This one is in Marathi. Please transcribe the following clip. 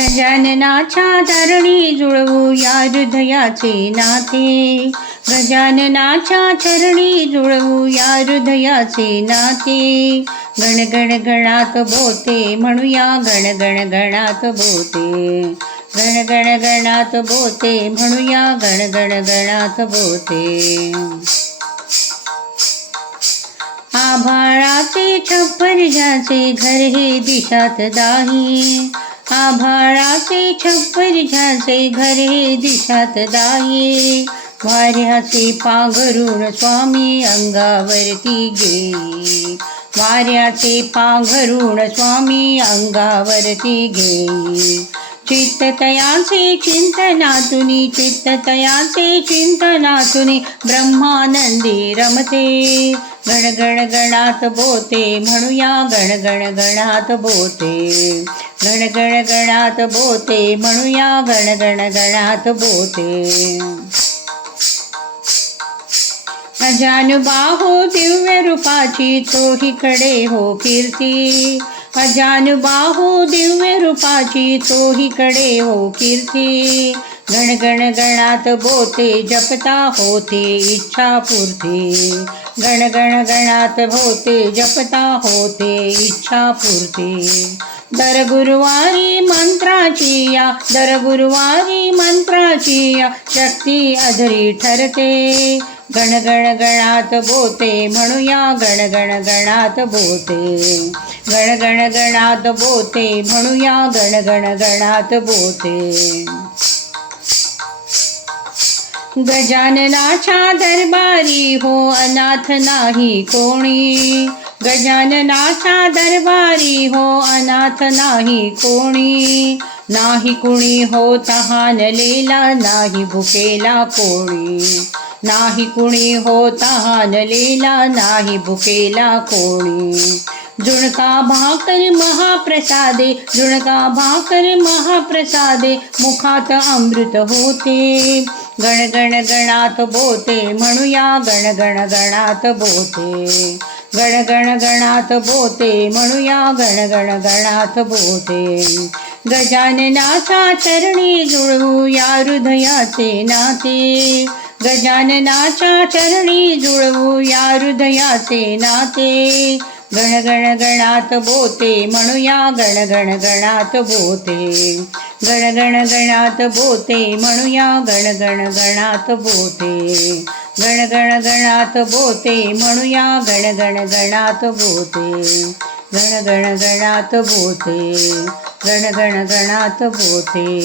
गजाननाच्या चरणी जुळवू या हृदयाचे नाते गजाननाच्या चरणी जुळवू या हृदयाचे नाते गण गण गणात बोते म्हणूया गण गण गणात बोते. गण गण गणात बोते म्हणूया गण गण गणात बोते. आभाळाचे छप्पर ज्याचे घर हे दिशात दाही. आभाळाचे छप्पर झासे घरे दिशात दाये. वाऱ्याचे पांघरून स्वामी अंगावरती घे. वाऱ्याचे पांघरून स्वामी अंगावरती घे. चित्ततयाचे चिंतनातुनी चित्ततयाचे चिंतनातुनी ब्रह्मानंदी रमते. गण गण गणात बोते, म्हणूया गण गण गणात बोते. गण गण गणात बोते, म्हणूया गण गण गणात बोते. अजानुबाहो दिव्य रूपाची तोही कडे हो कीर्ती. अजानुबाहो दिव्य रूपाची तोही कडे हो कीर्ती. गण गण गणात बोते, जपता होते इच्छा पूर्ती गण गण गणात होते जपता होते, इच्छा पूर्ती. दर गुरुवारी मंत्राची या, दर गुरुवारी मंत्राची या, शक्ती अधरी ठरते. गण गण गणात बोते म्हणूया गण गण गणात बोते गण गण गणात बोते म्हणूया गण गण गणात बोते गजाननाच्या दरबारी हो, अनाथ नाही कोणी। गजाननाच्या दरबारी हो, अनाथ नाही कोणी। नाही कुणी हो तहानलेला नाही भुकेला कोणी। नाही कुणी हो तहानलेला नाही भुकेला कोणी। जुणका भाकर महाप्रसादे, जुणका भाकर महाप्रसादे, मुखात अमृत होते। गण गण गणात बोते म्हणूया गण गण गणात बोते. गण गण गणात बोते म्हणूया गण गण गणात बोते गजाननाचा चरणी जुळवू या हृदयाचे नाते. गजाननाच्या चरणी जुळवू या हृदयाचे नाते. गण गण गणात बोते म्हणूया गण गण गणात बोते. गण गण गणात बोते म्हणूया गण गण गणात बोते. गण गण गणात बोते म्हणूया गण गण गणात बोते. गण गण गणात बोते. गण गण गणात बोते.